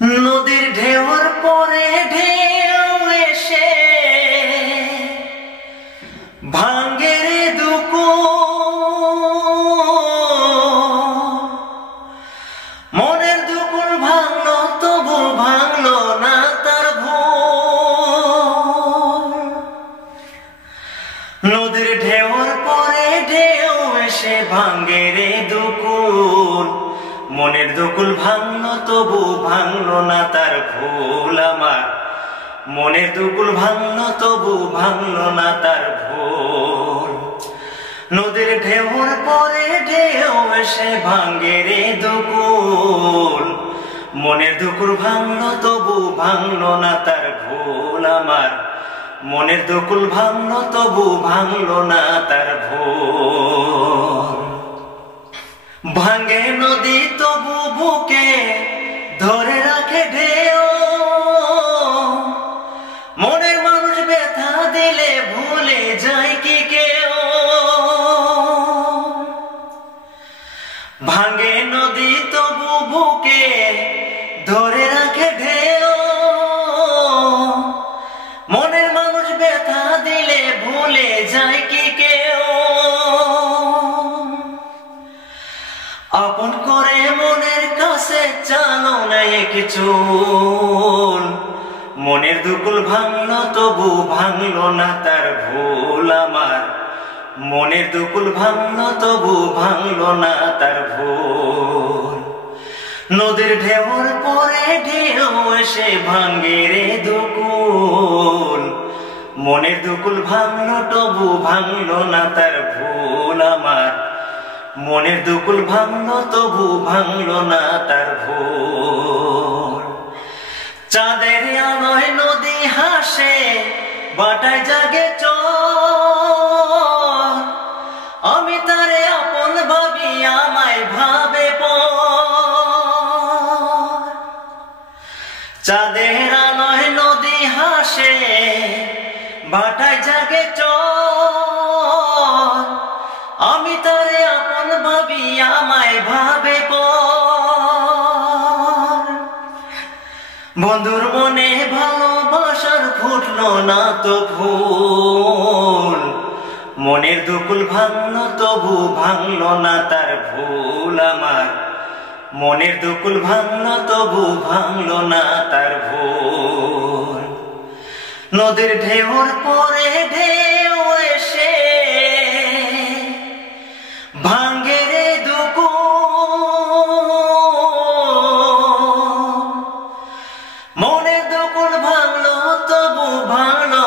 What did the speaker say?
নদীর ঢেউর পরে ঢেউ এসে ভাঙ্গে রে দুকুল, মনের দুকুল ভাঙলো তবু ভাঙলো না তার ভুল। নদীর ঢেউর পরে ঢেউ এসে ভাঙ্গে রে দুকুল, মনের দুকুল ভাঙলো তবু ভাঙলো না তার ভুল। আমার মনের দুকুল ভাঙলো তবু ভাঙলো না তার ভুল। নদীর ঢেউর পরে ঢেউ এসে ভাঙ্গে রে দুকুল, মনের দুকুল ভাঙলো তবু ভাঙলো না তার ভুল। আমার মনের দুকুল ভাঙলো তবু ভাঙলো না তার ভুল। ভাঙ্গে নদী তবু বুকে ধরে রাখে ঢেউ, মনের মানুষ ব্যথা দিলে ভুলে যায় কি কেউ। ভাঙ্গে নদী তবু বুকে ধরে রাখে ঢেউ, মনের মানুষ ব্যথা দিলে ভুলে যায় কি কেউ। আপন করে মনের কাছে জানো না কিছু, মনের দুকুল ভাঙলো তবু ভাঙলো না তার ভুল। আমার মনের দুকুল ভাঙলো তবু ভাঙলো না তার ভুল। নদীর ঢেউর পরে ঢেউ এসে ভাঙ্গে রে দুকুল, মনের দুকুল ভাঙলো তবু ভাঙলো না তার ভুল। আমার মনের দুকুল ভাঙলো তবু ভাঙলো না তার ভুল। চাঁদের আলোয় নদী হাসে বাটায় জাগে চর, আমি তারে আপন ভাবি আমায় ভাবে পর। চাঁদের আলোয় নদী হাসে বাটায় জাগে চর, আমি তারে আপন ভাবি আমায় ভাবে পর। বন্ধুর মনে ভালোবাসার ফুটলো না তো ফুল, মনের দুকুল ভাঙলো তবু ভাঙলো না তার ভুল। আমার মনের দুকুল ভাঙলো তবু ভাঙলো না তার ভুল। নদীর ঢেউর পরে ঢেউ এসে ভাঙ্গে রে দুকুল, মনের দুকুল ভাঙলো তবু ভাঙলো